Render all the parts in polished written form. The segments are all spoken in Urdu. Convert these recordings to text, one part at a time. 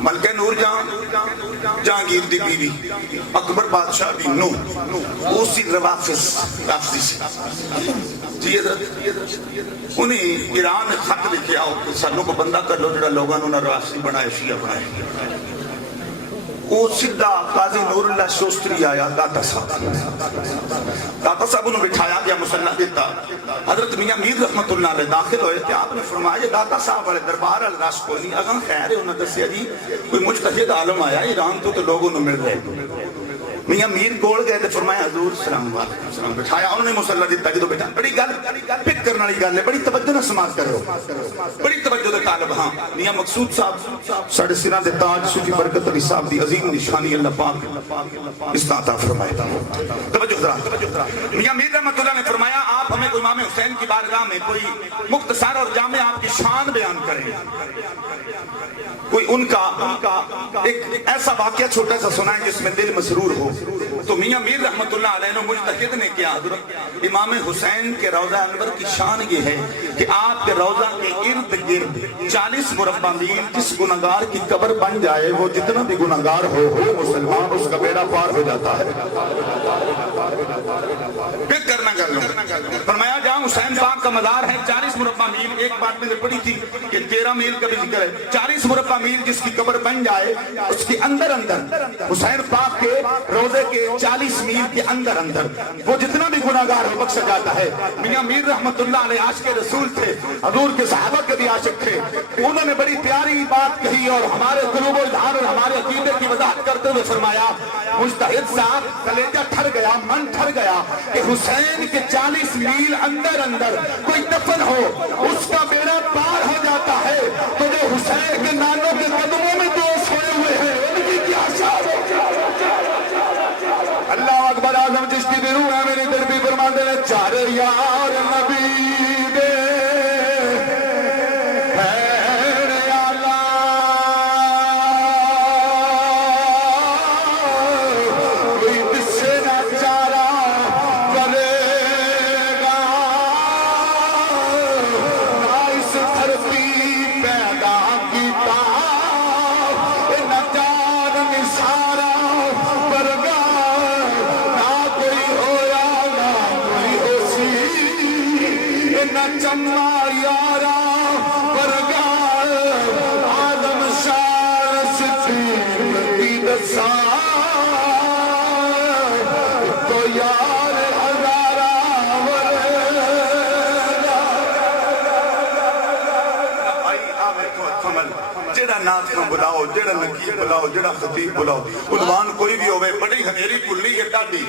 ملکہ نور جہانگیر دی بیوی اکبر بادشاہ دی نو اسی رافضی سے جی حضرت انہیں ایران خط لکھے آؤ کہ سانوں کو بندہ کر لو جڑا لوگاں انہوں نے رافضی بنائے شیعہ بنائے وہ سدھا قاضی نور اللہ شوستری آیا داتا صاحب انہوں بٹھایا گیا مسلح دیتا حضرت میاں میر رحمت اللہ علیہ داخل ہوئے تھے آپ نے فرمایا یہ داتا صاحب والے دربار الراس کو نہیں اگر خیر ہے انہوں نے دسیا جی کوئی مجتہد عالم آیا ایران تو لوگوں نے مل رہے میاں میر کول گئے تھے فرمایا حضور سلام علیکم بٹھایا انہوں نے مسلح دیتا جدو بیٹھا بڑی گل پک کرنے والی گل ہے بڑی توجہ نہ سماعت کرو بڑی توجہ دے طالب ہاں میاں مقصود صاحب ساڑھے سرہ دے تاج صوفی برکت علی صاحب دی عظیم نشانی اللہ پاک اس عطا فرمائے توجہ ذرا میاں میر رحمت اللہ نے فرمایا آپ ہمیں امام حسین کی بارگاہ میں کوئی مختصر اور جامع آپ کی شان بیان کریں کوئی ان کا ایک ایسا واقعہ چھوٹا سا سنائیں جس میں دل مسرور ہو تو میاں میر رحمت اللہ علیہ نے مجتہد نے کیا حضرت امام حسین کے روضہ انور کی شان یہ ہے کہ آپ کے روضہ کے ارد گرد 40 مربع میل جس گناہگار کی قبر بن جائے وہ جتنا بھی گناہگار ہو مسلمان اس کا بیڑا پار ہو جاتا ہے پھر کرنا کر لوں فرمایا جہاں حسین پاک کا مزار ہے 40 مربع میل ایک بات میں نے پڑھی تھی کہ 13 میل کا بھی ذکر ہے 40 مربع میل جس کی قبر بن جائے اس کے اندر حسین پاک کے روزے کے 40 میل کے اندر وہ جتنا بھی گناہگار ہو بخشا جاتا ہے میاں میر رحمت اللہ علیہ عاشق رسول تھے حضور کے صحابہ کے بھی عاشق تھے انہوں نے بڑی پیاری بات کہی اور ہمارے قلوب و اذہان اور ہمارے عقیدے کی وضاحت کرتے ہوئے فرمایا مجتہد صاحب کلیجہ ٹھر گیا من ٹھر گیا کہ حسین کے 40 میل اندر کوئی دفن ہو اس کا بیڑا پار ہو جاتا ہے تو جو حسین کے نانوں کے قدموں میں دوست ہوئے ہوئے ہیں ان کی کیا شان ہے اللہ اکبر اعظم چشتی دی روح ہے میری دل بھی فرما دے چار یار نبی دے خیر اللہ کوئی جس سے نہ چارہ کرے گا نہ اس دھرتی پیدا کیتا نہ جان نثارا برگا چما یارا برگا آدم شار سفید دسا تو یار ہزارہ جڑا نات کو بلاؤ جڑا نقیب بلاؤ جڑا خطیب بلاؤ عنوان کوئی بھی ہوئے بڑی گھنیری کلی ہے ڈاڈی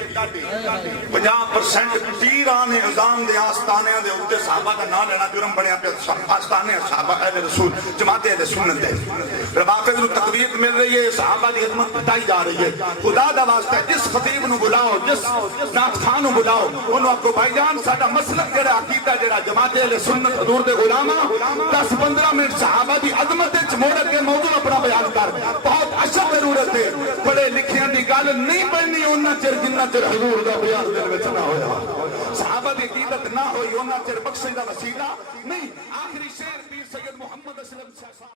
50% تیران نظام دے آستانے دے اتے صحابہ کا نام لینا جرم بڑھیا پہ آستانے صحابہ اہل رسول جماعت اہل سنت دے رباقت نو تقویت مل رہی ہے صحابہ دی خدمت بتائی جا رہی ہے خدا دا واسطہ ہے جس خطیب نو بلاؤ جس نات خان نو بلاؤ انہوں آپ کو بھائی جان ساڑھا مسلک جڑا عقیدہ جڑا جماعت اہل سنت حضور دے غلامہ 10-15 منٹ صحابہ دی عظمت موڑت کے موضوع اپنا بیان کر بہت اشد ضرورت ہے پڑھے لکھیاں دی گال نہیں پڑھنی انہا چر جنہ چر حضور دا بیان دل میں چنا ہویا صحابہ دی عقیدت نہ ہوئی انہا چر بخشی دا وسیلہ نہیں آخری شیر پیر سید محمد اسلم